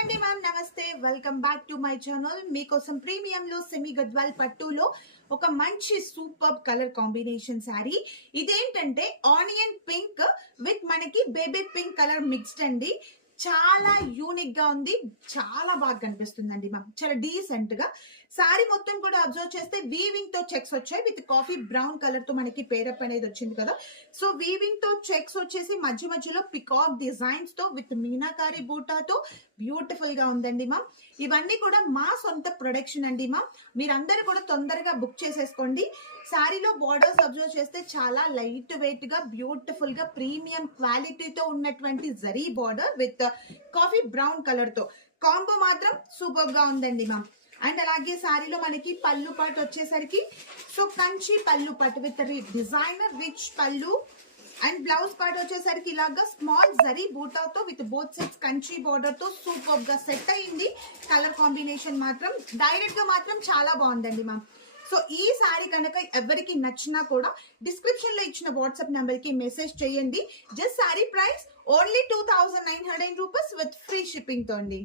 అండి మ్యామ్, నమస్తే. Welcome back to my channel. మీకోసం ప్రీమియంలో సెమీ గద్వాల్ పట్టులో ఒక మంచి సూపర్ కలర్ కాంబినేషన్ శారీ. ఇదేంటంటే ఆనియన్ పింక్ విత్ మనకి బేబీ పింక్ కలర్ మిక్స్డ్ అండి. చాలా యూనిక్ గా ఉంది, చాలా బాగా కనిపిస్తుందండి మ్యామ్, చాలా డీసెంట్ గా. శారీ మొత్తం కూడా అబ్జర్వ్ చేస్తే వీవింగ్ తో చెక్స్ వచ్చాయి విత్ కాఫీ బ్రౌన్ కలర్ తో మనకి పేరప్ అనేది వచ్చింది కదా. సో వీవింగ్ తో చెక్స్ వచ్చేసి మధ్య మధ్యలో పికాక్ డిజైన్స్ తో విత్ మీనాకారి బూటాతో బ్యూటిఫుల్ గా ఉందండి మ్యామ్. ఇవన్నీ కూడా మా సొంత ప్రొడక్షన్ అండి మ్యామ్. మీరందరూ కూడా తొందరగా బుక్ చేసేసుకోండి. శారీలో బార్డర్స్ అబ్జర్వ్ చేస్తే చాలా లైట్ వెయిట్ గా బ్యూటిఫుల్ గా ప్రీమియం క్వాలిటీతో ఉన్నటువంటి zari border with coffee brown colour తో కాంబో మాత్రం సూపర్ గా ఉందండి మ్యామ్. అండ్ అలాగే శారీలో మనకి పళ్ళు పాటు వచ్చేసరికి సో కంచి పళ్ళు పాటు with designer rich pallu and blouse part వచ్చేసరికి ఇలాగా స్మాల్ జరీ బూటాతో with both sides Kanchi border తో సూపర్ గా సెట్ అయింది. కలర్ కాంబినేషన్ మాత్రం డైరెక్ట్ గా మాత్రం చాలా బాగుందండి మ్యామ్. సో ఈ శారీ కనుక ఎవరికి నచ్చినా కూడా డిస్క్రిప్షన్ లో ఇచ్చిన వాట్సాప్ నెంబర్ కి మెసేజ్ చేయండి. Just sari price only 2900 rupees with free shipping తో అండి.